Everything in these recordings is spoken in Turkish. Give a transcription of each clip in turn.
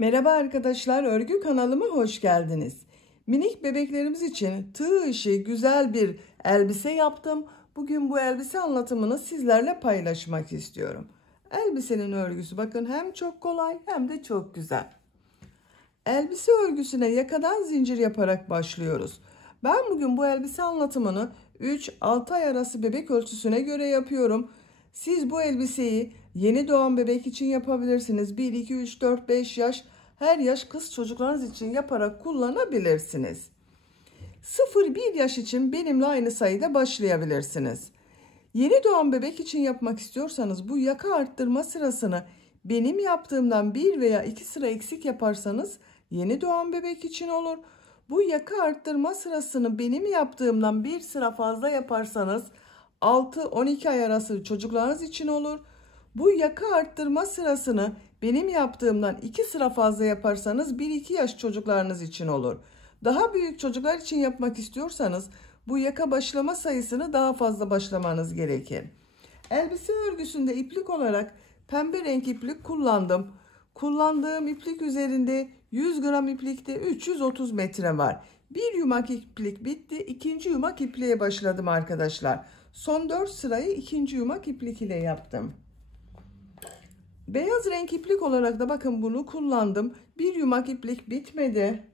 Merhaba arkadaşlar, örgü kanalıma hoş geldiniz. Minik bebeklerimiz için tığ işi güzel bir elbise yaptım. Bugün bu elbise anlatımını sizlerle paylaşmak istiyorum. Elbisenin örgüsü bakın hem çok kolay hem de çok güzel. Elbise örgüsüne yakadan zincir yaparak başlıyoruz. Ben bugün bu elbise anlatımını 3-6 ay arası bebek ölçüsüne göre yapıyorum. Siz bu elbiseyi yeni doğan bebek için yapabilirsiniz. 1, 2, 3, 4, 5 yaş, her yaş kız çocuklarınız için yaparak kullanabilirsiniz. 0-1 yaş için benimle aynı sayıda başlayabilirsiniz. Yeni doğan bebek için yapmak istiyorsanız bu yaka arttırma sırasını benim yaptığımdan 1 veya 2 sıra eksik yaparsanız yeni doğan bebek için olur. Bu yaka arttırma sırasını benim yaptığımdan 1 sıra fazla yaparsanız 6-12 ay arası çocuklarınız için olur. Bu yaka arttırma sırasını benim yaptığımdan 2 sıra fazla yaparsanız 1-2 yaş çocuklarınız için olur. Daha büyük çocuklar için yapmak istiyorsanız bu yaka başlama sayısını daha fazla başlamanız gerekir. Elbise örgüsünde iplik olarak pembe renk iplik kullandım. Kullandığım iplik üzerinde 100 gram iplikte 330 metre var. Bir yumak iplik bitti. İkinci yumak ipliğe başladım arkadaşlar. Son 4 sırayı ikinci yumak iplik ile yaptım. Beyaz renk iplik olarak da bakın bunu kullandım. Bir yumak iplik bitmedi.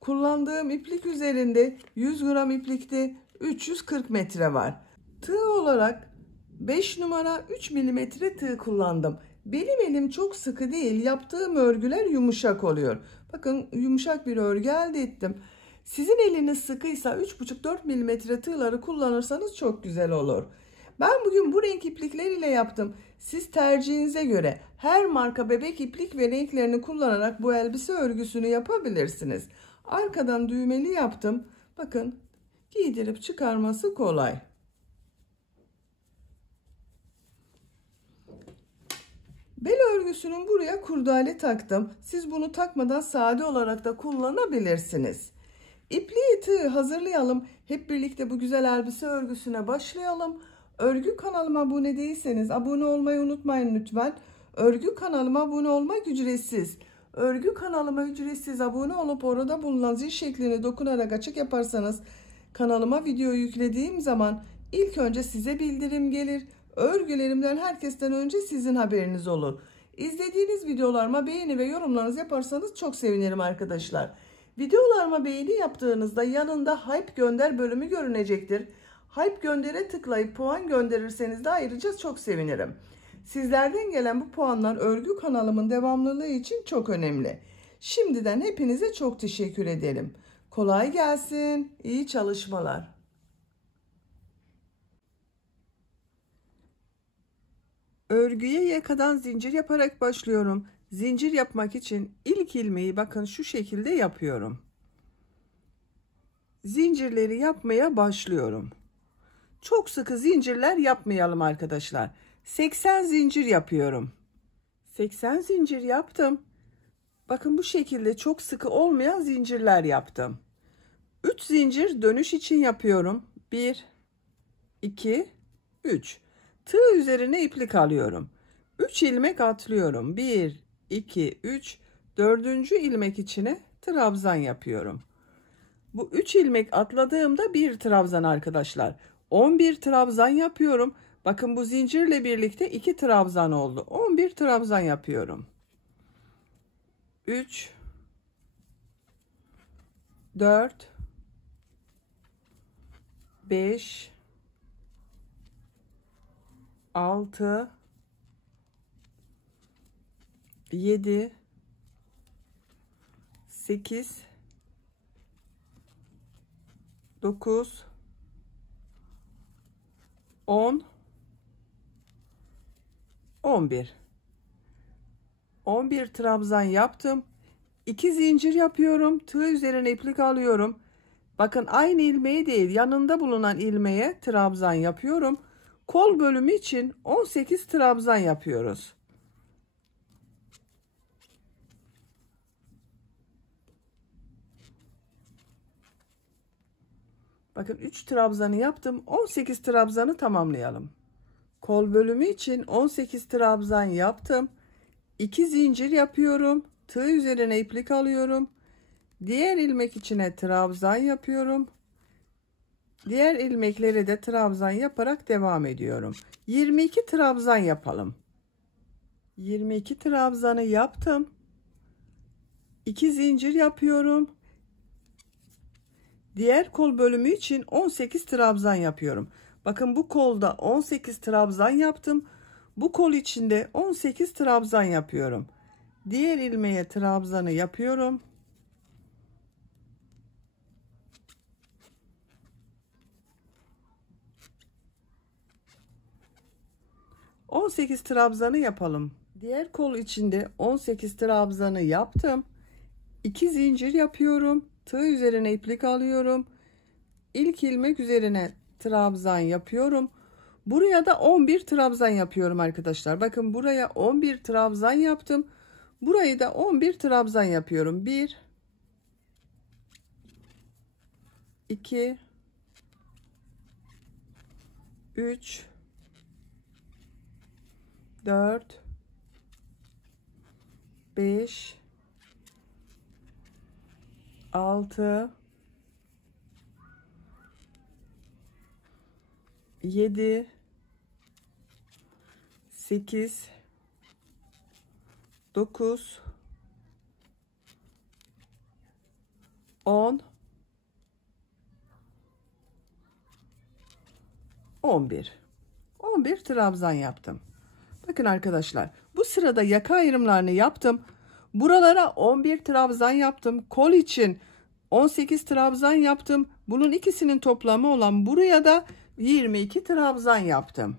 Kullandığım iplik üzerinde 100 gram iplikte 340 metre var. Tığ olarak 5 numara 3 milimetre tığ kullandım. Benim elim çok sıkı değil. Yaptığım örgüler yumuşak oluyor. Bakın yumuşak bir örgü elde ettim. Sizin eliniz sıkıysa 3,5-4 milimetre tığları kullanırsanız çok güzel olur. Ben bugün bu renk iplikler ile yaptım. Siz tercihinize göre her marka bebek iplik ve renklerini kullanarak bu elbise örgüsünü yapabilirsiniz. Arkadan düğmeli yaptım. Bakın giydirip çıkarması kolay. Bel örgüsünün buraya kurdale taktım. Siz bunu takmadan sade olarak da kullanabilirsiniz. İpliği tığ hazırlayalım. Hep birlikte bu güzel elbise örgüsüne başlayalım. Örgü kanalıma abone değilseniz abone olmayı unutmayın lütfen. Örgü kanalıma abone olmak ücretsiz. Örgü kanalıma ücretsiz abone olup orada bulunan zil şeklini dokunarak açık yaparsanız kanalıma video yüklediğim zaman ilk önce size bildirim gelir. Örgülerimden herkesten önce sizin haberiniz olur. İzlediğiniz videolarıma beğeni ve yorumlarınızı yaparsanız çok sevinirim arkadaşlar. Videolarıma beğeni yaptığınızda yanında Hype Gönder bölümü görünecektir. Hype Gönder'e tıklayıp puan gönderirseniz de ayrıca çok sevinirim. Sizlerden gelen bu puanlar örgü kanalımın devamlılığı için çok önemli. Şimdiden hepinize çok teşekkür ederim. Kolay gelsin, iyi çalışmalar. Örgüye yakadan zincir yaparak başlıyorum. Zincir yapmak için ilk ilmeği bakın şu şekilde yapıyorum. Zincirleri yapmaya başlıyorum. Çok sıkı zincirler yapmayalım arkadaşlar. 80 zincir yapıyorum. 80 zincir yaptım. Bakın bu şekilde çok sıkı olmayan zincirler yaptım. 3 zincir dönüş için yapıyorum. 1 2 3. Tığ üzerine iplik alıyorum. 3 ilmek atlıyorum. 1 2 3. 4. ilmek içine trabzan yapıyorum. Bu 3 ilmek atladığımda bir trabzan arkadaşlar. 11 trabzan yapıyorum. Bakın bu zincirle birlikte 2 trabzan oldu. 11 trabzan yapıyorum. 3 4 5 6 7 8 9 10 11 11 trabzan yaptım. 2 zincir yapıyorum. Tığ üzerine iplik alıyorum. Bakın aynı ilmeği değil yanında bulunan ilmeğe trabzan yapıyorum. Kol bölümü için 18 trabzan yapıyoruz. Bakın 3 trabzanı yaptım. 18 trabzanı tamamlayalım. Kol bölümü için 18 trabzan yaptım. 2 zincir yapıyorum. Tığ üzerine iplik alıyorum. Diğer ilmek içine trabzan yapıyorum. Diğer ilmekleri de trabzan yaparak devam ediyorum. 22 trabzan yapalım. 22 trabzanı yaptım. 2 zincir yapıyorum. Diğer kol bölümü için 18 trabzan yapıyorum. Bakın bu kolda 18 trabzan yaptım. Bu kol içinde 18 trabzan yapıyorum. Diğer ilmeğe trabzanı yapıyorum. 18 trabzanı yapalım. Diğer kol içinde 18 trabzanı yaptım. 2 zincir yapıyorum. Tığ üzerine iplik alıyorum. İlk ilmek üzerine trabzan yapıyorum. Buraya da 11 trabzan yapıyorum arkadaşlar. Bakın buraya 11 trabzan yaptım. Burayı da 11 trabzan yapıyorum. 1 2 3 4 5 6 7 8 9 10 11 trabzan yaptım. Bakın arkadaşlar, bu sırada yaka ayrımlarını yaptım. Buralara 11 trabzan yaptım. Kol için 18 trabzan yaptım. Bunun ikisinin toplamı olan buraya da 22 trabzan yaptım.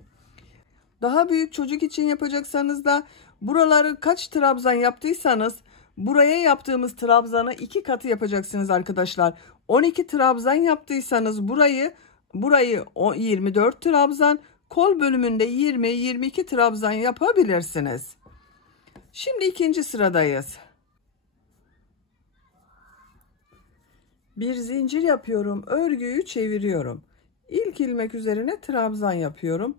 Daha büyük çocuk için yapacaksanız da buraları kaç trabzan yaptıysanız buraya yaptığımız trabzanı 2 katı yapacaksınız arkadaşlar. 12 trabzan yaptıysanız burayı 24 trabzan, kol bölümünde 20-22 trabzan yapabilirsiniz. Şimdi ikinci sıradayız. Bir zincir yapıyorum, örgüyü çeviriyorum. İlk ilmek üzerine trabzan yapıyorum.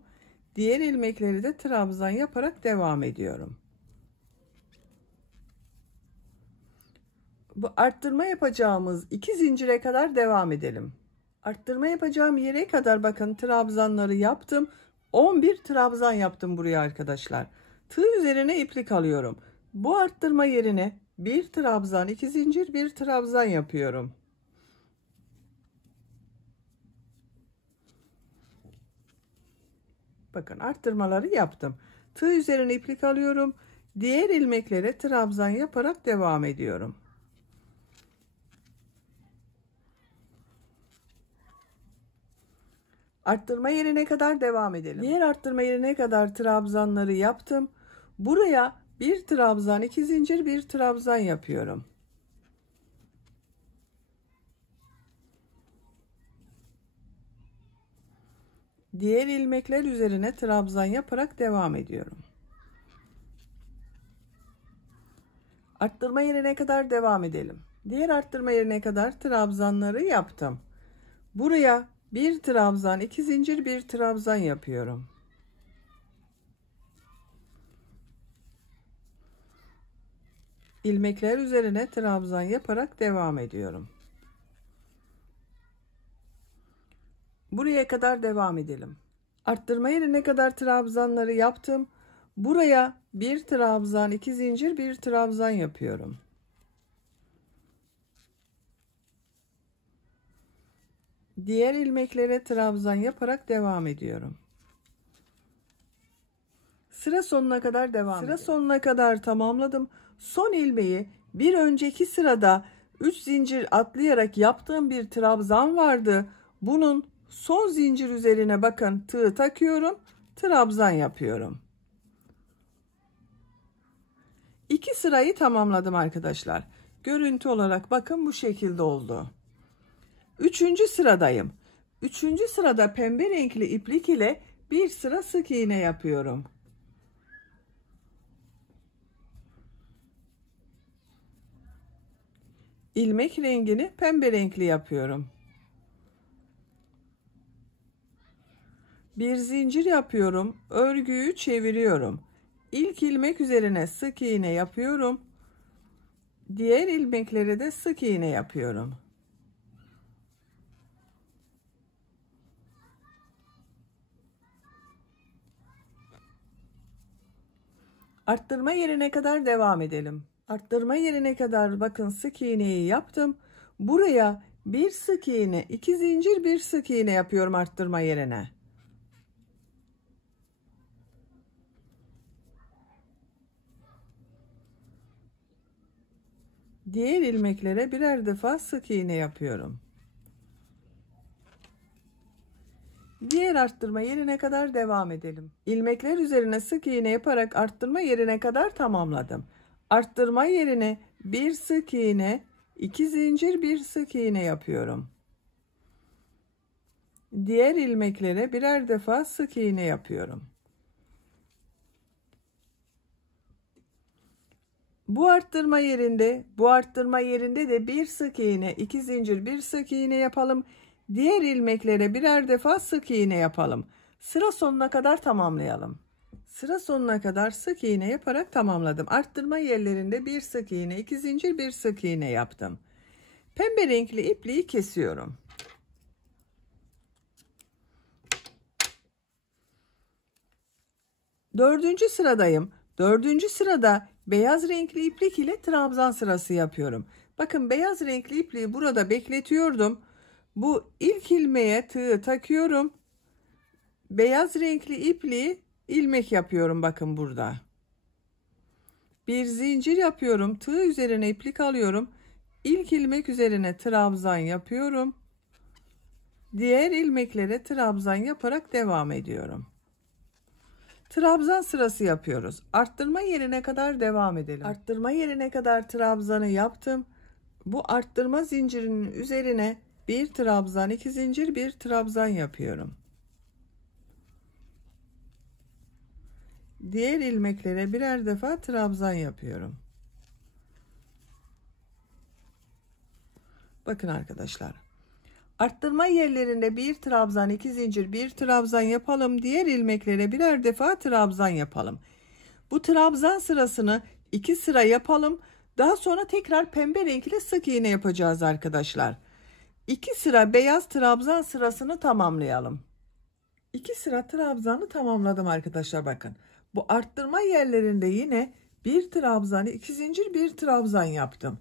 Diğer ilmekleri de trabzan yaparak devam ediyorum. Bu arttırma yapacağımız 2 zincire kadar devam edelim. Arttırma yapacağım yere kadar bakın trabzanları yaptım. 11 trabzan yaptım buraya arkadaşlar. Tığ üzerine iplik alıyorum. Bu arttırma yerine bir trabzan, 2 zincir, bir trabzan yapıyorum. Bakın arttırmaları yaptım. Tığ üzerine iplik alıyorum. Diğer ilmeklere trabzan yaparak devam ediyorum. Arttırma yerine kadar devam edelim. Diğer arttırma yerine kadar trabzanları yaptım. Buraya bir trabzan, 2 zincir, bir trabzan yapıyorum. Diğer ilmekler üzerine trabzan yaparak devam ediyorum. Arttırma yerine kadar devam edelim. Diğer arttırma yerine kadar trabzanları yaptım. Buraya bir trabzan, 2 zincir, bir trabzan yapıyorum. İlmekler üzerine trabzan yaparak devam ediyorum. Buraya kadar devam edelim. Arttırma yerine kadar trabzanları yaptım. Buraya bir trabzan, 2 zincir, bir trabzan yapıyorum. Diğer ilmeklere trabzan yaparak devam ediyorum. Sıra sonuna kadar devam edelim. Sıra sonuna kadar tamamladım. Son ilmeği bir önceki sırada 3 zincir atlayarak yaptığım bir trabzan vardı. Bunun son zincir üzerine bakın tığ takıyorum, trabzan yapıyorum. 2 sırayı tamamladım arkadaşlar. Görüntü olarak bakın bu şekilde oldu. 3. sıradayım. 3. sırada pembe renkli iplik ile bir sıra sık iğne yapıyorum. İlmek rengini pembe renkli yapıyorum. Bir zincir yapıyorum, örgüyü çeviriyorum. İlk ilmek üzerine sık iğne yapıyorum. Diğer ilmeklere de sık iğne yapıyorum. Arttırma yerine kadar devam edelim. Arttırma yerine kadar bakın sık iğneyi yaptım. Buraya bir sık iğne, 2 zincir, bir sık iğne yapıyorum arttırma yerine. Diğer ilmeklere birer defa sık iğne yapıyorum. Diğer arttırma yerine kadar devam edelim. İlmekler üzerine sık iğne yaparak arttırma yerine kadar tamamladım. Arttırma yerine bir sık iğne, 2 zincir, bir sık iğne yapıyorum. Diğer ilmeklere birer defa sık iğne yapıyorum. Bu arttırma yerinde de bir sık iğne, 2 zincir, bir sık iğne yapalım. Diğer ilmeklere birer defa sık iğne yapalım. Sıra sonuna kadar tamamlayalım. Sıra sonuna kadar sık iğne yaparak tamamladım. Arttırma yerlerinde bir sık iğne, 2 zincir, bir sık iğne yaptım. Pembe renkli ipliği kesiyorum. Dördüncü sıradayım. Dördüncü sırada beyaz renkli iplik ile trabzan sırası yapıyorum. Bakın beyaz renkli ipliği burada bekletiyordum. Bu ilk ilmeğe tığı takıyorum. Beyaz renkli ipliği ilmek yapıyorum bakın burada. Bir zincir yapıyorum. Tığ üzerine iplik alıyorum. İlk ilmek üzerine trabzan yapıyorum. Diğer ilmeklere trabzan yaparak devam ediyorum. Trabzan sırası yapıyoruz. Arttırma yerine kadar devam edelim. Arttırma yerine kadar trabzanı yaptım. Bu arttırma zincirinin üzerine bir trabzan, 2 zincir, bir trabzan yapıyorum. Diğer ilmeklere birer defa trabzan yapıyorum. Bakın arkadaşlar. Arttırma yerlerinde bir trabzan, 2 zincir, bir trabzan yapalım. Diğer ilmeklere birer defa trabzan yapalım. Bu trabzan sırasını 2 sıra yapalım. Daha sonra tekrar pembe renkli sık iğne yapacağız arkadaşlar. 2 sıra beyaz trabzan sırasını tamamlayalım. 2 sıra trabzanı tamamladım arkadaşlar bakın. Bu arttırma yerlerinde yine bir trabzan, 2 zincir, bir trabzan yaptım.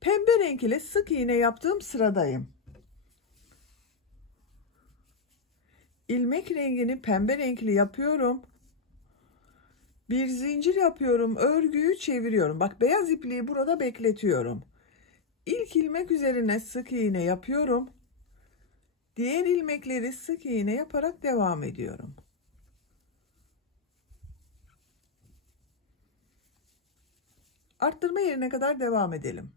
Pembe renk ile sık iğne yaptığım sıradayım. İlmek rengini pembe renkli yapıyorum. Bir zincir yapıyorum, örgüyü çeviriyorum. Bak beyaz ipliği burada bekletiyorum. İlk ilmek üzerine sık iğne yapıyorum. Diğer ilmekleri sık iğne yaparak devam ediyorum. Arttırma yerine kadar devam edelim.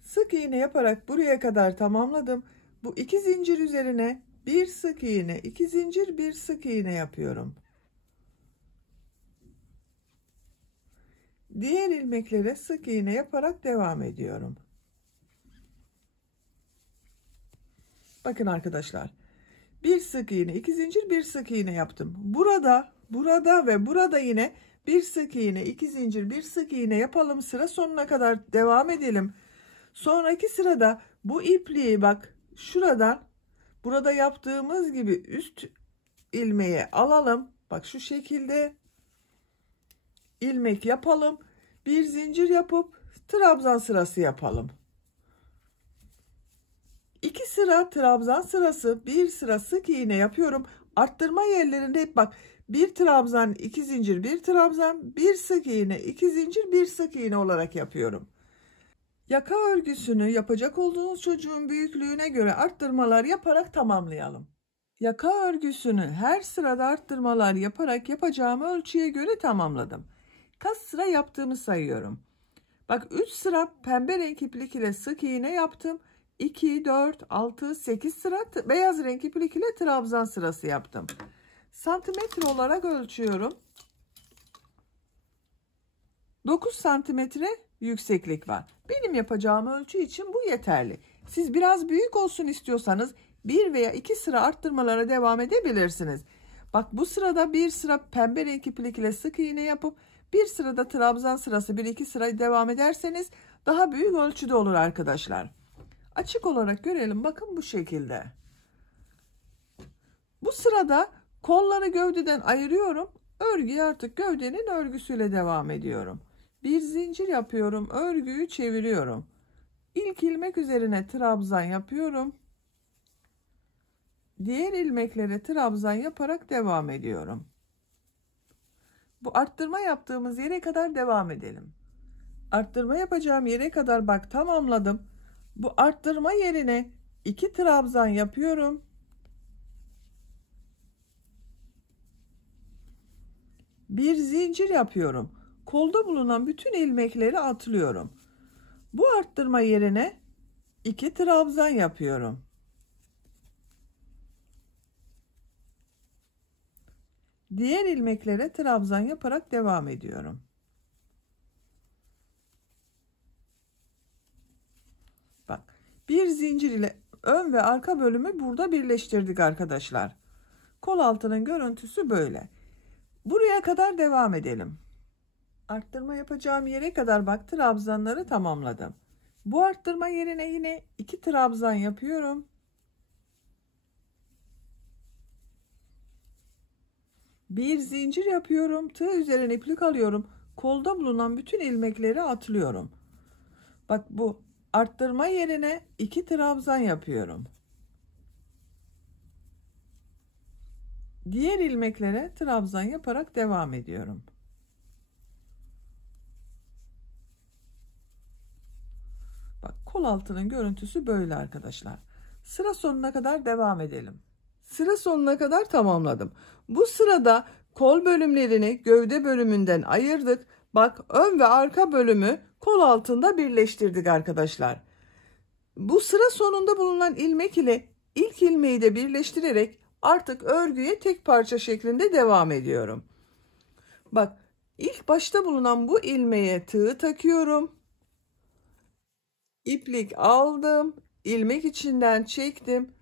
Sık iğne yaparak buraya kadar tamamladım. Bu 2 zincir üzerine bir sık iğne, 2 zincir, bir sık iğne yapıyorum. Diğer ilmeklere sık iğne yaparak devam ediyorum. Bakın arkadaşlar. Bir sık iğne, 2 zincir, bir sık iğne yaptım. Burada ve burada yine bir sık iğne, 2 zincir, bir sık iğne yapalım. Sıra sonuna kadar devam edelim. Sonraki sırada bu ipliği bak şuradan burada yaptığımız gibi üst ilmeğe alalım. Bak şu şekilde ilmek yapalım. Bir zincir yapıp trabzan sırası yapalım. 2 sıra trabzan sırası, bir sıra sık iğne yapıyorum. Arttırma yerlerinde hep bak bir trabzan, 2 zincir, bir trabzan, bir sık iğne, 2 zincir, bir sık iğne olarak yapıyorum. Yaka örgüsünü yapacak olduğunuz çocuğun büyüklüğüne göre arttırmalar yaparak tamamlayalım. Yaka örgüsünü her sırada arttırmalar yaparak yapacağım ölçüye göre tamamladım. Kaç sıra yaptığımı sayıyorum. Bak 3 sıra pembe renk iplik ile sık iğne yaptım. 2, 4, 6, 8 sıra beyaz renk iplik ile trabzan sırası yaptım. Santimetre olarak ölçüyorum. 9 santimetre yükseklik var. Benim yapacağım ölçü için bu yeterli. Siz biraz büyük olsun istiyorsanız 1 veya 2 sıra arttırmalara devam edebilirsiniz. Bak bu sırada bir sıra pembe renk iplik ile sık iğne yapıp Bir sırada trabzan sırası, bir iki sıra devam ederseniz daha büyük ölçüde olur arkadaşlar. Açık olarak görelim. Bakın bu şekilde. Bu sırada kolları gövdeden ayırıyorum. Örgüye artık gövdenin örgüsüyle devam ediyorum. Bir zincir yapıyorum. Örgüyü çeviriyorum. İlk ilmek üzerine trabzan yapıyorum. Diğer ilmeklere trabzan yaparak devam ediyorum. Bu arttırma yaptığımız yere kadar devam edelim. Arttırma yapacağım yere kadar bak tamamladım. Bu arttırma yerine 2 trabzan yapıyorum. Bir zincir yapıyorum. Kolda bulunan bütün ilmekleri atlıyorum. Bu arttırma yerine 2 trabzan yapıyorum. Diğer ilmeklere trabzan yaparak devam ediyorum. Bak, bir zincir ile ön ve arka bölümü burada birleştirdik arkadaşlar. Kol altının görüntüsü böyle. Buraya kadar devam edelim. Arttırma yapacağım yere kadar bak trabzanları tamamladım. Bu arttırma yerine yine 2 trabzan yapıyorum. Bir zincir yapıyorum. Tığ üzerine iplik alıyorum. Kolda bulunan bütün ilmekleri atlıyorum. Bak bu arttırma yerine 2 trabzan yapıyorum. Diğer ilmeklere trabzan yaparak devam ediyorum. Bak kol altının görüntüsü böyle arkadaşlar. Sıra sonuna kadar devam edelim. Sıra sonuna kadar tamamladım. Bu sırada kol bölümlerini gövde bölümünden ayırdık. Bak ön ve arka bölümü kol altında birleştirdik arkadaşlar. Bu sıra sonunda bulunan ilmek ile ilk ilmeği de birleştirerek artık örgüye tek parça şeklinde devam ediyorum. Bak ilk başta bulunan bu ilmeğe tığ takıyorum. İplik aldım. İlmek içinden çektim.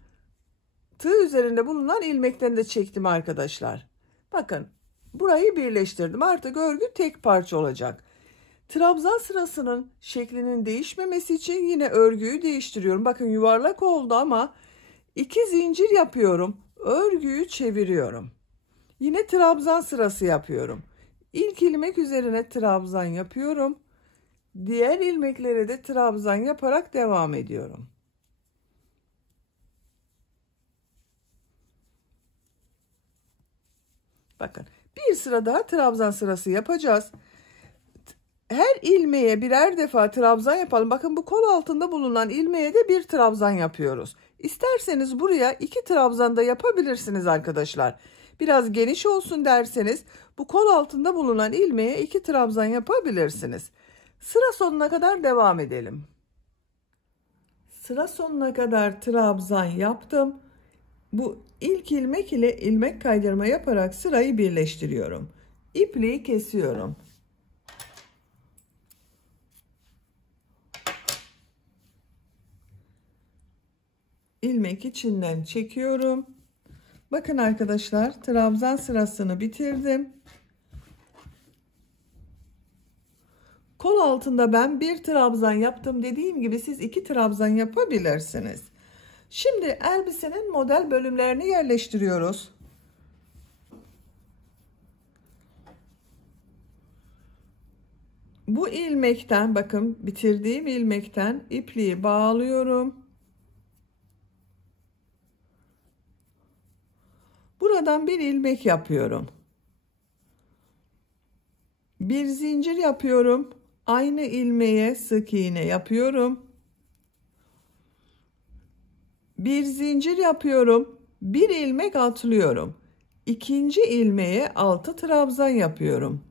Tığ üzerinde bulunan ilmekten de çektim arkadaşlar. Bakın burayı birleştirdim. Artık örgü tek parça olacak. Trabzan sırasının şeklinin değişmemesi için yine örgüyü değiştiriyorum. Bakın yuvarlak oldu ama 2 zincir yapıyorum. Örgüyü çeviriyorum. Yine trabzan sırası yapıyorum. İlk ilmek üzerine trabzan yapıyorum. Diğer ilmeklere de trabzan yaparak devam ediyorum. Bakın bir sıra daha trabzan sırası yapacağız. Her ilmeğe birer defa trabzan yapalım. Bakın bu kol altında bulunan ilmeğe de bir trabzan yapıyoruz. İsterseniz buraya 2 trabzan da yapabilirsiniz arkadaşlar. Biraz geniş olsun derseniz bu kol altında bulunan ilmeğe 2 trabzan yapabilirsiniz. Sıra sonuna kadar devam edelim. Sıra sonuna kadar trabzan yaptım. Bu ilk ilmek ile ilmek kaydırma yaparak sırayı birleştiriyorum. İpliği kesiyorum. İlmek içinden çekiyorum. Bakın arkadaşlar trabzan sırasını bitirdim. Kol altında ben bir trabzan yaptım. Dediğim gibi siz 2 trabzan yapabilirsiniz. Şimdi elbisenin model bölümlerini yerleştiriyoruz. Bu ilmekten bakın bitirdiğim ilmekten ipliği bağlıyorum. Buradan bir ilmek yapıyorum. Bir zincir yapıyorum. Aynı ilmeğe sık iğne yapıyorum. Bir zincir yapıyorum. Bir ilmek atlıyorum. İkinci ilmeğe 6 trabzan yapıyorum.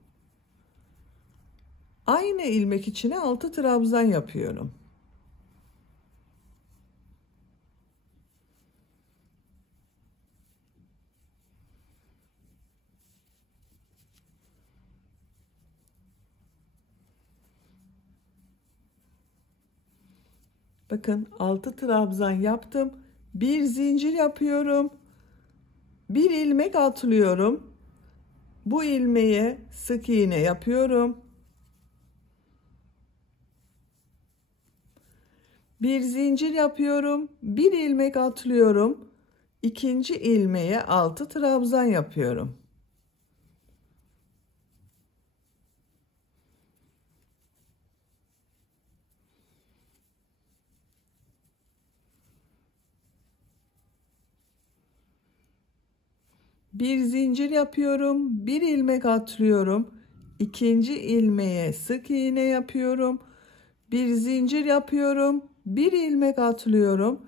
Aynı ilmek içine 6 trabzan yapıyorum. Bakın 6 trabzan yaptım. Bir zincir yapıyorum. Bir ilmek atlıyorum. Bu ilmeğe sık iğne yapıyorum. Bir zincir yapıyorum. Bir ilmek atlıyorum. İkinci ilmeğe 6 trabzan yapıyorum. Bir zincir yapıyorum. Bir ilmek atlıyorum. İkinci ilmeğe sık iğne yapıyorum. Bir zincir yapıyorum. Bir ilmek atlıyorum.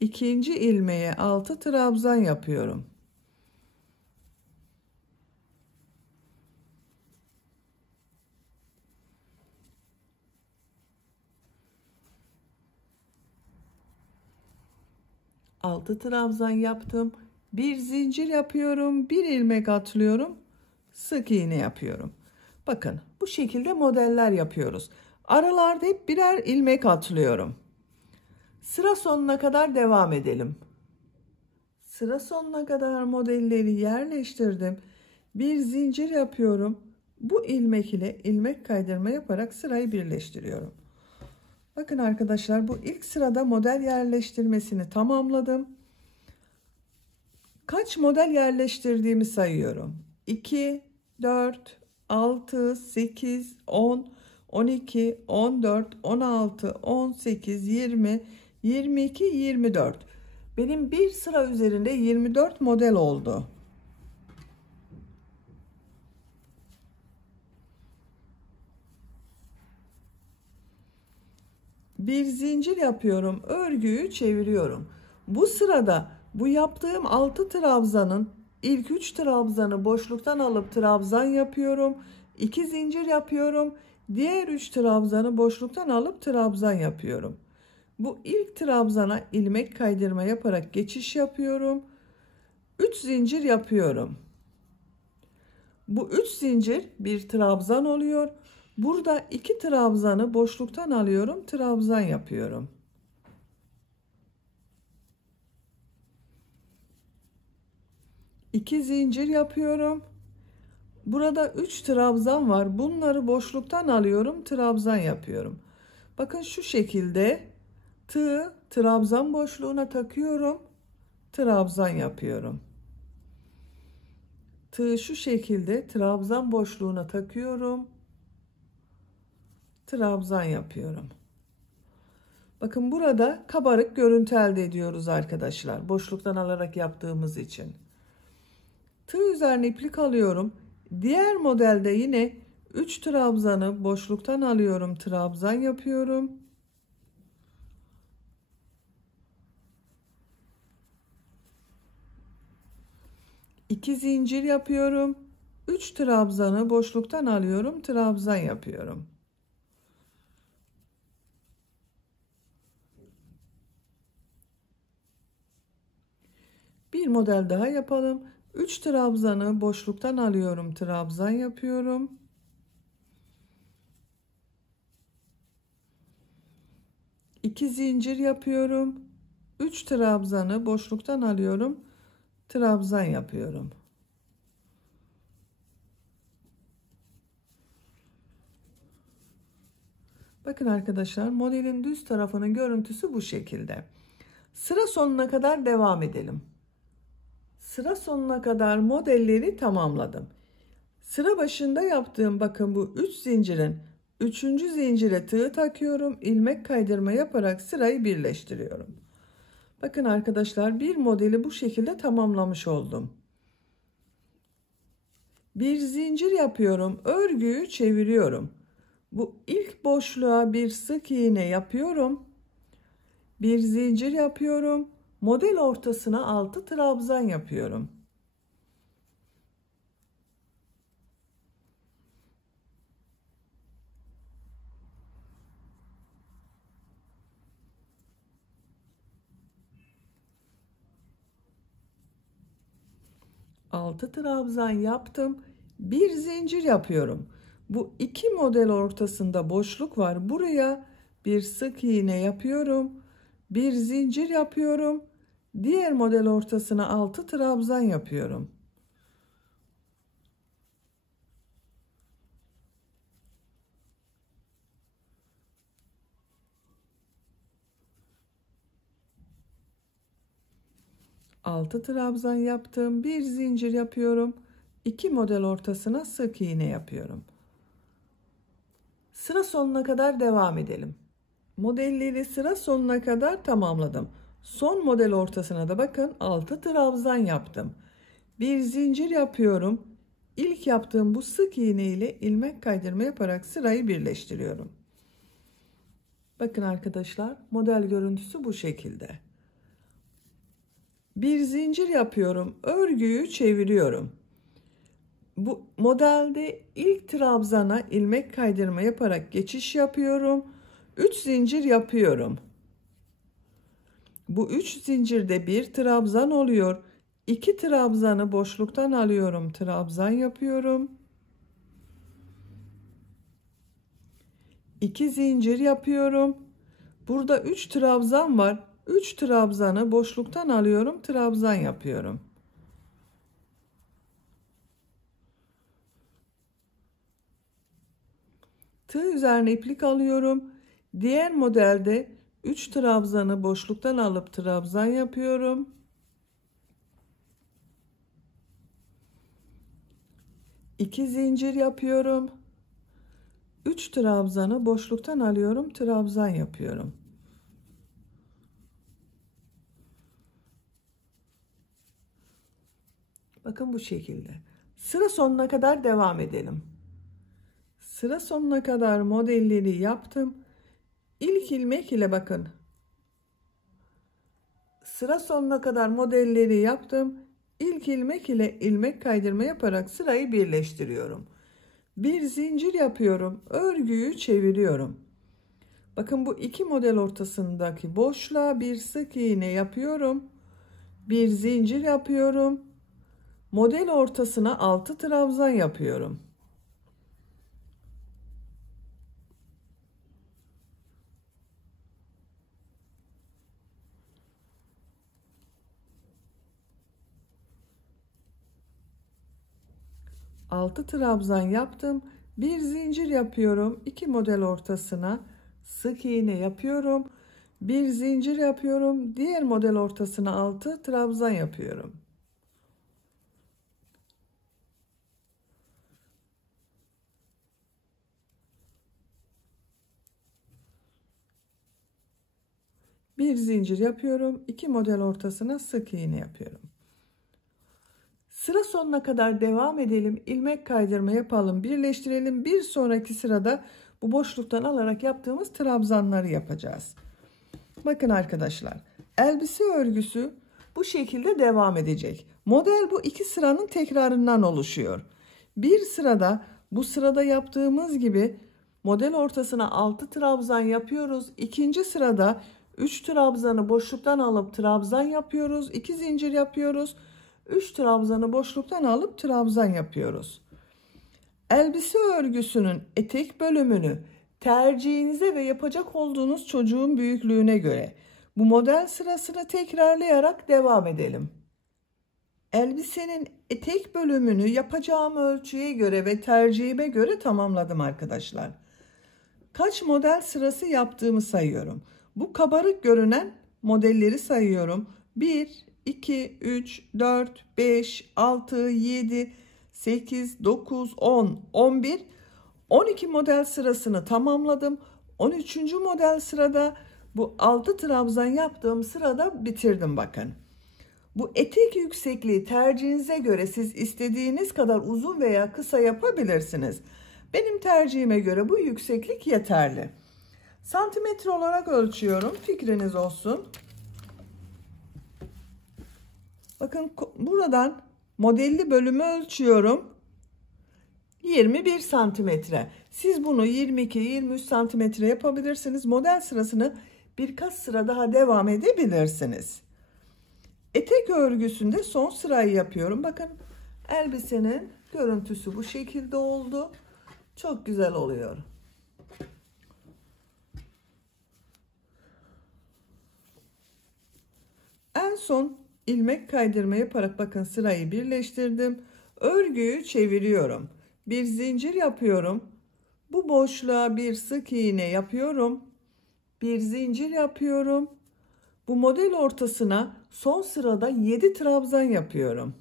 İkinci ilmeğe 6 trabzan yapıyorum. Altı trabzan yaptım. Bir zincir yapıyorum. Bir ilmek atlıyorum. Sık iğne yapıyorum. Bakın bu şekilde modeller yapıyoruz. Aralarda hep birer ilmek atlıyorum. Sıra sonuna kadar devam edelim. Sıra sonuna kadar modelleri yerleştirdim. Bir zincir yapıyorum. Bu ilmek ile ilmek kaydırma yaparak sırayı birleştiriyorum. Bakın arkadaşlar, bu ilk sırada model yerleştirmesini tamamladım. Kaç model yerleştirdiğimi sayıyorum. 2, 4, 6, 8, 10, 12, 14, 16, 18, 20, 22, 24. Benim bir sıra üzerinde 24 model oldu. Bir zincir yapıyorum, örgüyü çeviriyorum. Bu sırada bu yaptığım 6 trabzanın ilk 3 trabzanı boşluktan alıp trabzan yapıyorum. 2 zincir yapıyorum. Diğer 3 trabzanı boşluktan alıp trabzan yapıyorum. Bu ilk trabzana ilmek kaydırma yaparak geçiş yapıyorum. 3 zincir yapıyorum. Bu 3 zincir bir trabzan oluyor. Burada 2 trabzanı boşluktan alıyorum, trabzan yapıyorum. İki zincir yapıyorum. Burada 3 trabzan var. Bunları boşluktan alıyorum, trabzan yapıyorum. Bakın şu şekilde tığı trabzan boşluğuna takıyorum, trabzan yapıyorum. Tığı şu şekilde trabzan boşluğuna takıyorum, trabzan yapıyorum. Bakın burada kabarık görüntü elde ediyoruz arkadaşlar, boşluktan alarak yaptığımız için. Tığ üzerine iplik alıyorum. Diğer modelde yine 3 trabzanı boşluktan alıyorum, trabzan yapıyorum. İki zincir yapıyorum. 3 trabzanı boşluktan alıyorum, trabzan yapıyorum. Bir model daha yapalım. 3 trabzanı boşluktan alıyorum, trabzan yapıyorum. İki zincir yapıyorum. 3 trabzanı boşluktan alıyorum, trabzan yapıyorum. Bakın arkadaşlar, modelin düz tarafının görüntüsü bu şekilde. Sıra sonuna kadar devam edelim. Sıra sonuna kadar modelleri tamamladım. Sıra başında yaptığım, bakın bu 3 zincirin 3. zincire tığ takıyorum. İlmek kaydırma yaparak sırayı birleştiriyorum. Bakın arkadaşlar, bir modeli bu şekilde tamamlamış oldum. Bir zincir yapıyorum. Örgüyü çeviriyorum. Bu ilk boşluğa bir sık iğne yapıyorum. Bir zincir yapıyorum. Model ortasına 6 trabzan yapıyorum. Altı trabzan yaptım. Bir zincir yapıyorum. Bu iki model ortasında boşluk var. Buraya bir sık iğne yapıyorum. Bir zincir yapıyorum. Diğer model ortasına 6 trabzan yapıyorum. 6 trabzan yaptım. Bir zincir yapıyorum. 2 model ortasına sık iğne yapıyorum. Sıra sonuna kadar devam edelim. Modelleri sıra sonuna kadar tamamladım. Son model ortasına da bakın 6 trabzan yaptım. Bir zincir yapıyorum. İlk yaptığım bu sık iğne ile ilmek kaydırma yaparak sırayı birleştiriyorum. Bakın arkadaşlar, model görüntüsü bu şekilde. Bir zincir yapıyorum. Örgüyü çeviriyorum. Bu modelde ilk trabzana ilmek kaydırma yaparak geçiş yapıyorum. 3 zincir yapıyorum. Bu 3 zincirde bir trabzan oluyor. 2 trabzanı boşluktan alıyorum. Trabzan yapıyorum. 2 zincir yapıyorum. Burada 3 trabzan var. 3 trabzanı boşluktan alıyorum. Trabzan yapıyorum. Tığ üzerine iplik alıyorum. Diğer modelde 3 trabzanı boşluktan alıp trabzan yapıyorum. İki zincir yapıyorum. 3 trabzanı boşluktan alıyorum. Trabzan yapıyorum. Bakın bu şekilde. Sıra sonuna kadar devam edelim. Sıra sonuna kadar modelleri yaptım. İlk ilmek ile bakın. Sıra sonuna kadar modelleri yaptım. İlk ilmek ile ilmek kaydırma yaparak sırayı birleştiriyorum. Bir zincir yapıyorum. Örgüyü çeviriyorum. Bakın bu iki model ortasındaki boşluğa bir sık iğne yapıyorum. Bir zincir yapıyorum. Model ortasına 6 trabzan yapıyorum. Altı trabzan yaptım. Bir zincir yapıyorum. 2 model ortasına sık iğne yapıyorum. Bir zincir yapıyorum. Diğer model ortasına 6 trabzan yapıyorum. Bir zincir yapıyorum. 2 model ortasına sık iğne yapıyorum. Sıra sonuna kadar devam edelim. İlmek kaydırma yapalım. Birleştirelim. Bir sonraki sırada bu boşluktan alarak yaptığımız trabzanları yapacağız. Bakın arkadaşlar. Elbise örgüsü bu şekilde devam edecek. Model bu iki sıranın tekrarından oluşuyor. Bir sırada bu sırada yaptığımız gibi model ortasına 6 trabzan yapıyoruz. İkinci sırada 3 trabzanı boşluktan alıp trabzan yapıyoruz. 2 zincir yapıyoruz. 3 trabzanı boşluktan alıp trabzan yapıyoruz. Elbise örgüsünün etek bölümünü tercihinize ve yapacak olduğunuz çocuğun büyüklüğüne göre bu model sırasını tekrarlayarak devam edelim. Elbisenin etek bölümünü yapacağım ölçüye göre ve tercihime göre tamamladım arkadaşlar. Kaç model sırası yaptığımı sayıyorum. Bu kabarık görünen modelleri sayıyorum. 1, 2, 3, 4, 5, 6, 7, 8, 9, 10, 11, 12 model sırasını tamamladım. 13. model sırada bu 6 trabzan yaptığım sırada bitirdim bakın. Bu etek yüksekliği tercihinize göre siz istediğiniz kadar uzun veya kısa yapabilirsiniz. Benim tercihime göre bu yükseklik yeterli. Santimetre olarak ölçüyorum. Fikriniz olsun. Bakın buradan modelli bölümü ölçüyorum. 21 santimetre. Siz bunu 22-23 santimetre yapabilirsiniz. Model sırasını birkaç sıra daha devam edebilirsiniz. Etek örgüsünde son sırayı yapıyorum. Bakın elbisenin görüntüsü bu şekilde oldu. Çok güzel oluyor. En son ilmek kaydırma yaparak bakın sırayı birleştirdim. Örgüyü çeviriyorum. Bir zincir yapıyorum. Bu boşluğa bir sık iğne yapıyorum. Bir zincir yapıyorum. Bu model ortasına Son sırada 7 trabzan yapıyorum.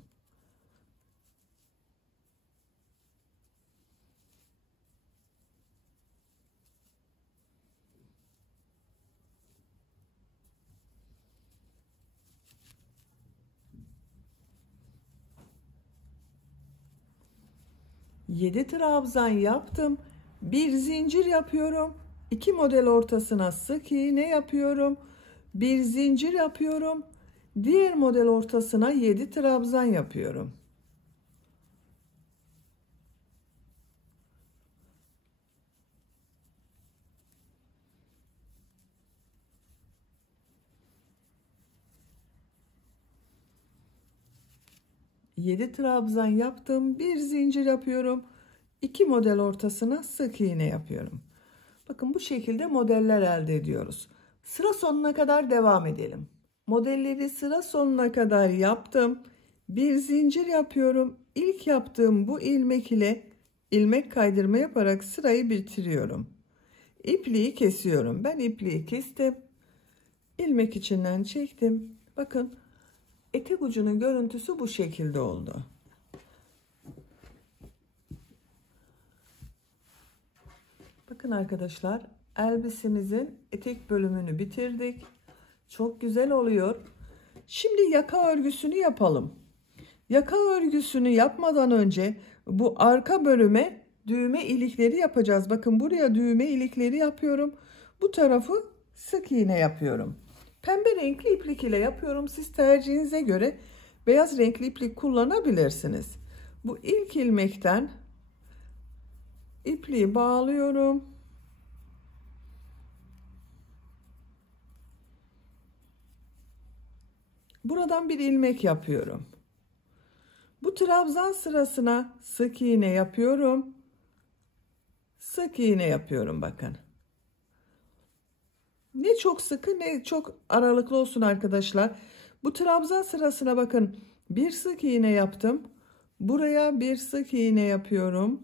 Yedi trabzan yaptım. Bir zincir yapıyorum. 2 model ortasına sık iğne yapıyorum. Bir zincir yapıyorum. Diğer model ortasına 7 trabzan yapıyorum. Yedi trabzan yaptım. Bir zincir yapıyorum. 2 model ortasına sık iğne yapıyorum. Bakın bu şekilde modeller elde ediyoruz. Sıra sonuna kadar devam edelim. Modelleri sıra sonuna kadar yaptım. Bir zincir yapıyorum. İlk yaptığım bu ilmek ile ilmek kaydırma yaparak sırayı bitiriyorum. İpliği kesiyorum. Ben ipliği kestim. İlmek içinden çektim. Bakın etek ucunun görüntüsü bu şekilde oldu. Bakın arkadaşlar, elbisemizin etek bölümünü bitirdik. Çok güzel oluyor. Şimdi yaka örgüsünü yapalım. Yaka örgüsünü yapmadan önce bu arka bölüme düğme ilikleri yapacağız. Bakın buraya düğme ilikleri yapıyorum. Bu tarafı sık iğne yapıyorum. Pembe renkli iplik ile yapıyorum. Siz tercihinize göre beyaz renkli iplik kullanabilirsiniz. Bu ilk ilmekten ipliği bağlıyorum. Buradan bir ilmek yapıyorum. Bu trabzan sırasına sık iğne yapıyorum. Sık iğne yapıyorum bakın. Ne çok sıkı ne çok aralıklı olsun arkadaşlar. Bu trabzan sırasına bakın. Bir sık iğne yaptım. Buraya bir sık iğne yapıyorum.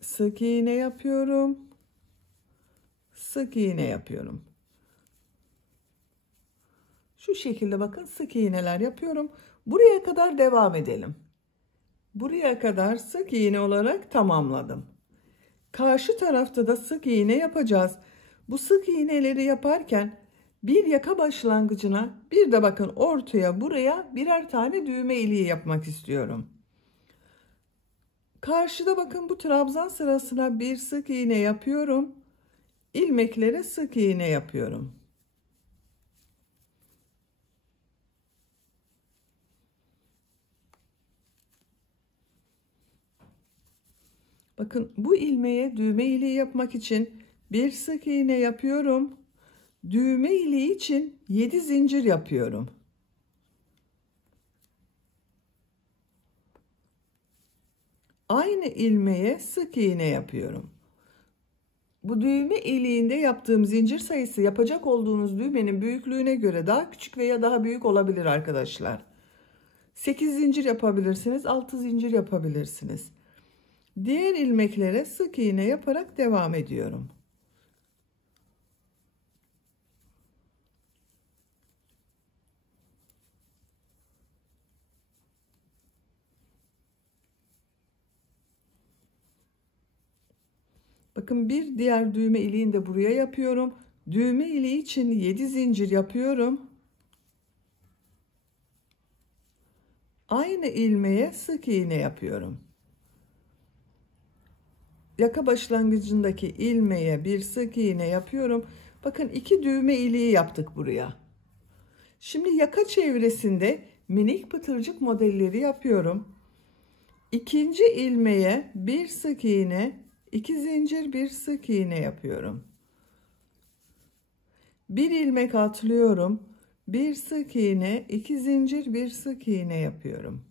Sık iğne yapıyorum. Sık iğne yapıyorum. Şu şekilde bakın sık iğneler yapıyorum. Buraya kadar devam edelim. Buraya kadar sık iğne olarak tamamladım. Karşı tarafta da sık iğne yapacağız. Bu sık iğneleri yaparken bir yaka başlangıcına bir de bakın ortaya buraya birer tane düğme iliği yapmak istiyorum. Karşıda bakın bu trabzan sırasına bir sık iğne yapıyorum. İlmeklere sık iğne yapıyorum. Bakın bu ilmeğe düğme iliği yapmak için bir sık iğne yapıyorum. Düğme iliği için 7 zincir yapıyorum. Aynı ilmeğe sık iğne yapıyorum. Bu düğme iliğinde yaptığım zincir sayısı yapacak olduğunuz düğmenin büyüklüğüne göre daha küçük veya daha büyük olabilir arkadaşlar. 8 zincir yapabilirsiniz, 6 zincir yapabilirsiniz. Diğer ilmeklere sık iğne yaparak devam ediyorum. Bakın bir diğer düğme iliğini de buraya yapıyorum. Düğme iliği için 7 zincir yapıyorum. Aynı ilmeğe sık iğne yapıyorum. Yaka başlangıcındaki ilmeğe bir sık iğne yapıyorum. Bakın 2 düğme iliği yaptık buraya. Şimdi yaka çevresinde minik pıtırcık modelleri yapıyorum. İkinci ilmeğe bir sık iğne, 2 zincir, bir sık iğne yapıyorum. Bir ilmek atlıyorum. Bir sık iğne, 2 zincir, bir sık iğne yapıyorum.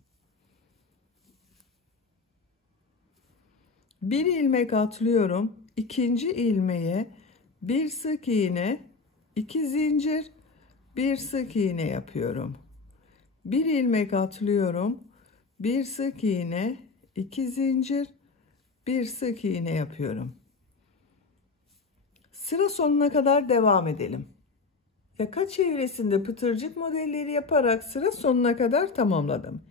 Bir ilmek atlıyorum. İkinci ilmeğe bir sık iğne, 2 zincir, bir sık iğne yapıyorum. Bir ilmek atlıyorum. Bir sık iğne, 2 zincir, bir sık iğne yapıyorum. Sıra sonuna kadar devam edelim. Yaka çevresinde pıtırcık modelleri yaparak sıra sonuna kadar tamamladım.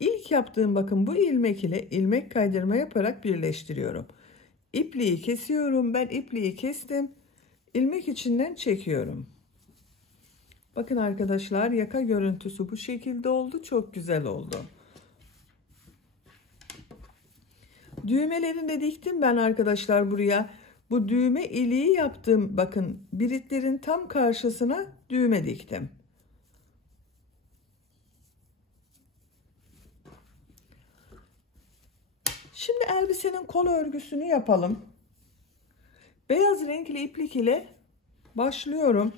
İlk yaptığım bakın bu ilmek ile ilmek kaydırma yaparak birleştiriyorum. İpliği kesiyorum. Ben ipliği kestim. İlmek içinden çekiyorum. Bakın arkadaşlar, yaka görüntüsü bu şekilde oldu. Çok güzel oldu. Düğmelerini de diktim ben arkadaşlar buraya. Bu düğme iliği yaptım. Bakın biritlerin tam karşısına düğme diktim. Şimdi elbisenin kol örgüsünü yapalım. Beyaz renkli iplik ile başlıyorum.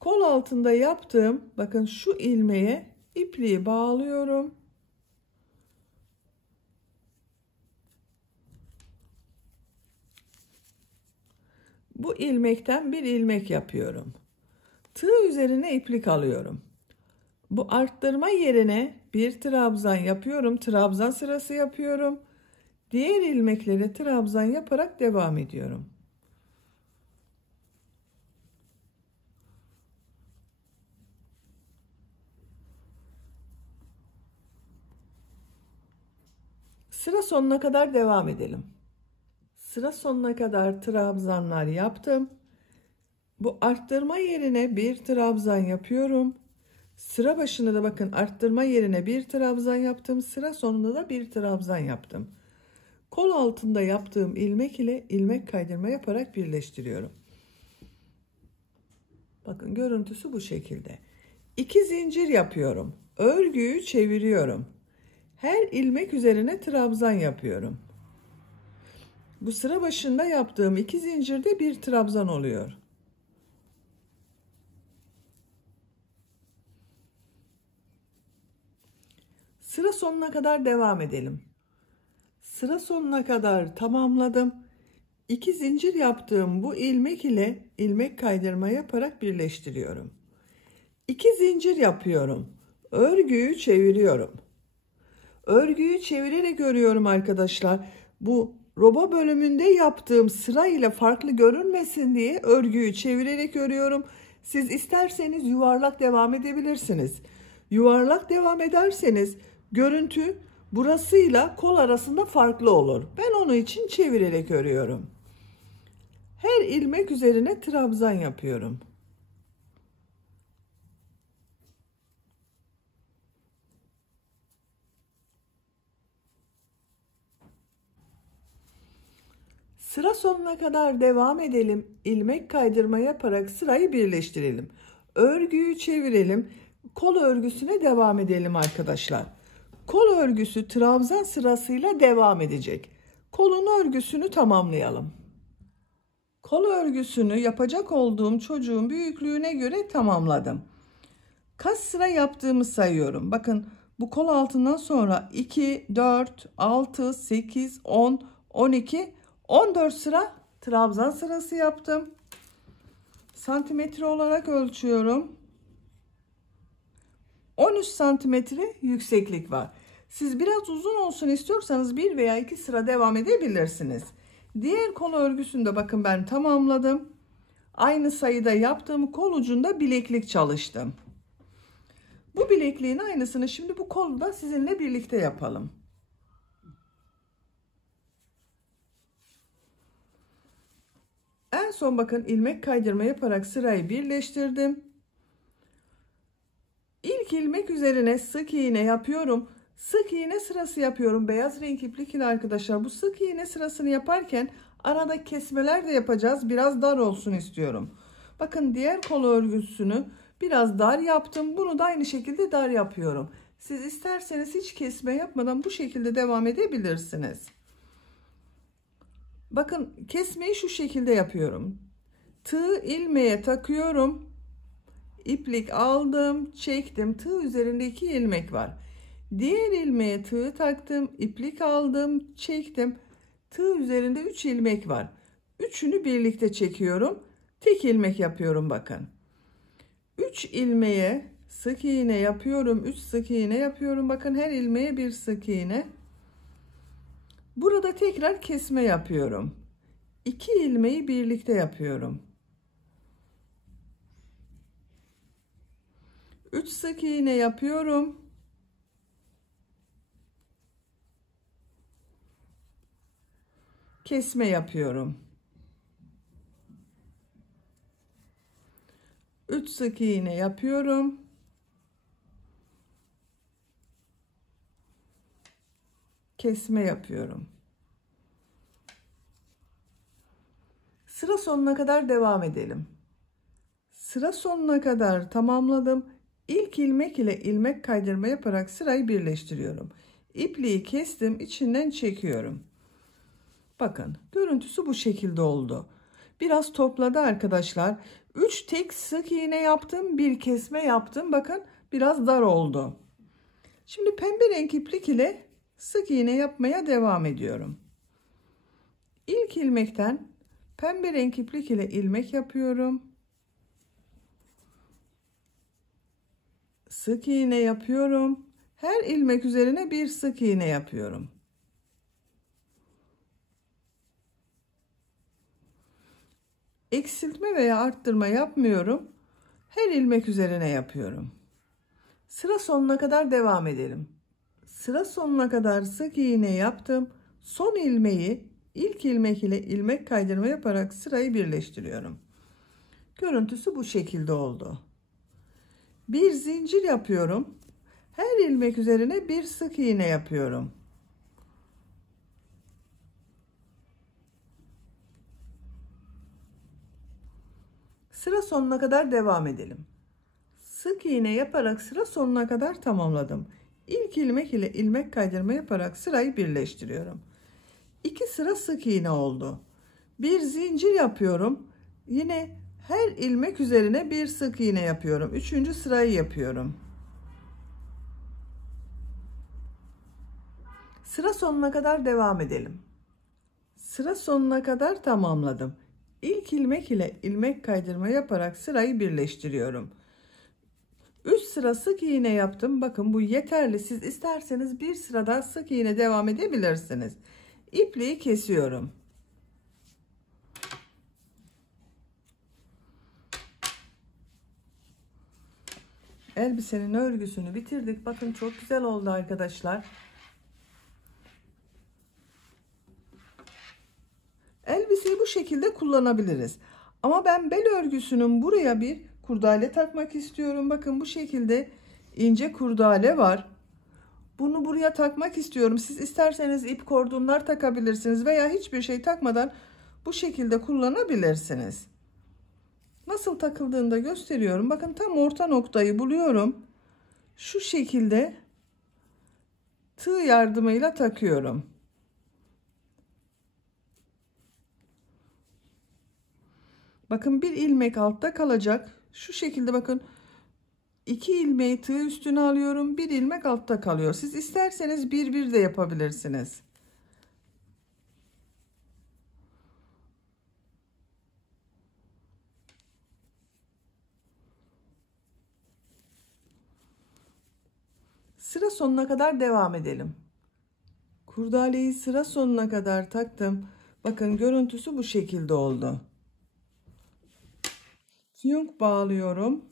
Kol altında yaptığım bakın şu ilmeğe ipliği bağlıyorum. Bu ilmekten bir ilmek yapıyorum. Tığ üzerine iplik alıyorum. Bu arttırma yerine bir trabzan yapıyorum. Trabzan sırası yapıyorum. Diğer ilmekleri trabzan yaparak devam ediyorum. Sıra sonuna kadar devam edelim. Sıra sonuna kadar trabzanlar yaptım. Bu arttırma yerine bir trabzan yapıyorum. Sıra başında da bakın arttırma yerine bir trabzan yaptım. Sıra sonunda da bir trabzan yaptım. Kol altında yaptığım ilmek ile ilmek kaydırma yaparak birleştiriyorum. Bakın görüntüsü bu şekilde. 2 zincir yapıyorum. Örgüyü çeviriyorum. Her ilmek üzerine trabzan yapıyorum. Bu sıra başında yaptığım 2 zincirde bir trabzan oluyor. Sıra sonuna kadar devam edelim. Sıra sonuna kadar tamamladım. 2 zincir yaptığım bu ilmek ile ilmek kaydırma yaparak birleştiriyorum. 2 zincir yapıyorum. Örgüyü çeviriyorum. Örgüyü çevirerek örüyorum arkadaşlar. Bu roba bölümünde yaptığım sıra ile farklı görünmesin diye örgüyü çevirerek örüyorum. Siz isterseniz yuvarlak devam edebilirsiniz. Yuvarlak devam ederseniz görüntü burasıyla kol arasında farklı olur. Ben onun için çevirerek örüyorum. Her ilmek üzerine trabzan yapıyorum. Sıra sonuna kadar devam edelim. İlmek kaydırma yaparak sırayı birleştirelim. Örgüyü çevirelim. Kol örgüsüne devam edelim arkadaşlar. Kol örgüsü trabzan sırasıyla devam edecek. Kolun örgüsünü tamamlayalım. Kol örgüsünü yapacak olduğum çocuğun büyüklüğüne göre tamamladım. Kaç sıra yaptığımı sayıyorum. Bakın bu kol altından sonra 2, 4, 6, 8, 10, 12, 14 sıra trabzan sırası yaptım. Santimetre olarak ölçüyorum. 13 santimetre yükseklik var. Siz biraz uzun olsun istiyorsanız 1 veya 2 sıra devam edebilirsiniz. Diğer kol örgüsünde bakın ben tamamladım. Aynı sayıda yaptığım kol ucunda bileklik çalıştım. Bu bilekliğin aynısını şimdi bu kolda sizinle birlikte yapalım. En son bakın ilmek kaydırma yaparak sırayı birleştirdim. İlk ilmek üzerine sık iğne yapıyorum. Sık iğne sırası yapıyorum. Beyaz renk iplik ile arkadaşlar bu sık iğne sırasını yaparken arada kesmeler de yapacağız. Biraz dar olsun istiyorum. Bakın diğer kol örgüsünü biraz dar yaptım. Bunu da aynı şekilde dar yapıyorum. Siz isterseniz hiç kesme yapmadan bu şekilde devam edebilirsiniz. Bakın kesmeyi şu şekilde yapıyorum. Tığ ilmeğe takıyorum. İplik aldım, çektim. Tığ üzerinde 2 ilmek var. Diğer ilmeğe tığ taktım, iplik aldım, çektim. Tığ üzerinde 3 ilmek var. Üçünü birlikte çekiyorum. Tek ilmek yapıyorum bakın. 3 ilmeğe sık iğne yapıyorum. 3 sık iğne yapıyorum. Bakın her ilmeğe bir sık iğne. Burada tekrar kesme yapıyorum. 2 ilmeği birlikte yapıyorum. 3 sık iğne yapıyorum. Kesme yapıyorum. 3 sık iğne yapıyorum. Kesme yapıyorum. Sıra sonuna kadar devam edelim. Sıra sonuna kadar tamamladım. İlk ilmek ile ilmek kaydırma yaparak sırayı birleştiriyorum. İpliği kestim, içinden çekiyorum. Bakın, görüntüsü bu şekilde oldu. Biraz topladı arkadaşlar. 3 tek sık iğne yaptım, bir kesme yaptım. Bakın, biraz dar oldu. Şimdi pembe renk iplik ile sık iğne yapmaya devam ediyorum. İlk ilmekten pembe renk iplik ile ilmek yapıyorum. Sık iğne yapıyorum. Her ilmek üzerine bir sık iğne yapıyorum. Eksiltme veya arttırma yapmıyorum. Her ilmek üzerine yapıyorum. Sıra sonuna kadar devam edelim. Sıra sonuna kadar sık iğne yaptım. Son ilmeği ilk ilmek ile ilmek kaydırma yaparak sırayı birleştiriyorum. Görüntüsü bu şekilde oldu. Bir zincir yapıyorum. Her ilmek üzerine bir sık iğne yapıyorum. Sıra sonuna kadar devam edelim. Sık iğne yaparak sıra sonuna kadar tamamladım. İlk ilmek ile ilmek kaydırma yaparak sırayı birleştiriyorum. 2 sıra sık iğne oldu. Bir zincir yapıyorum. Yine her ilmek üzerine bir sık iğne yapıyorum. 3. sırayı yapıyorum. Sıra sonuna kadar devam edelim. Sıra sonuna kadar tamamladım. İlk ilmek ile ilmek kaydırma yaparak sırayı birleştiriyorum. 3 sıra sık iğne yaptım. Bakın bu yeterli. Siz isterseniz bir sırada sık iğne devam edebilirsiniz. İpliği kesiyorum. Elbisenin örgüsünü bitirdik. Bakın çok güzel oldu arkadaşlar. Elbiseyi bu şekilde kullanabiliriz. Ama ben bel örgüsünün buraya bir kurdale takmak istiyorum. Bakın bu şekilde ince kurdale var. Bunu buraya takmak istiyorum. Siz isterseniz ip kordonlar takabilirsiniz veya hiçbir şey takmadan bu şekilde kullanabilirsiniz. Nasıl takıldığını da gösteriyorum. Bakın tam orta noktayı buluyorum. Şu şekilde tığ yardımıyla takıyorum. Bakın bir ilmek altta kalacak. Şu şekilde bakın 2 ilmeği tığ üstüne alıyorum. Bir ilmek altta kalıyor. Siz isterseniz bir de yapabilirsiniz. Sıra sonuna kadar devam edelim. Kurdaleyi sıra sonuna kadar taktım. Bakın görüntüsü bu şekilde oldu. Fiyonk bağlıyorum.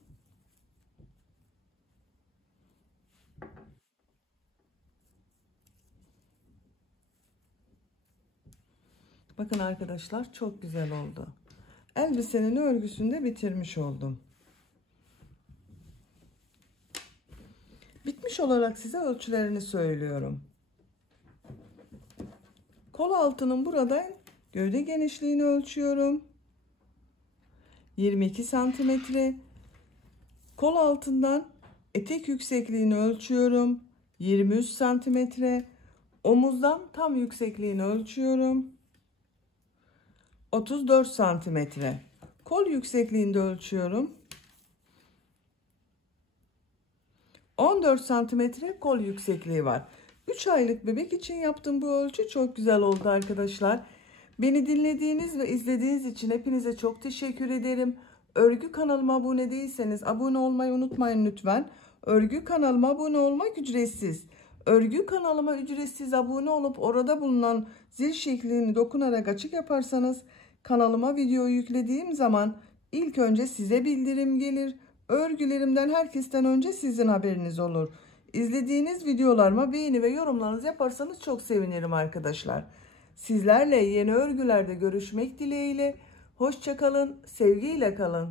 Bakın arkadaşlar çok güzel oldu. Elbisenin örgüsünü de bitirmiş oldum. Bitmiş olarak size ölçülerini söylüyorum. Kol altının burada gövde genişliğini ölçüyorum. 22 santimetre. Kol altından etek yüksekliğini ölçüyorum. 23 santimetre. Omuzdan tam yüksekliğini ölçüyorum. 34 santimetre. Kol yüksekliğinde ölçüyorum. 14 santimetre kol yüksekliği var. 3 aylık bebek için yaptığım bu ölçü çok güzel oldu arkadaşlar. Beni dinlediğiniz ve izlediğiniz için hepinize çok teşekkür ederim. Örgü kanalıma abone değilseniz abone olmayı unutmayın lütfen. Örgü kanalıma abone olmak ücretsiz. Örgü kanalıma ücretsiz abone olup orada bulunan zil şeklini dokunarak açık yaparsanız kanalıma video yüklediğim zaman ilk önce size bildirim gelir. Örgülerimden herkesten önce sizin haberiniz olur. İzlediğiniz videolarıma beğeni ve yorumlarınızı yaparsanız çok sevinirim arkadaşlar. Sizlerle yeni örgülerde görüşmek dileğiyle. Hoşça kalın, sevgiyle kalın.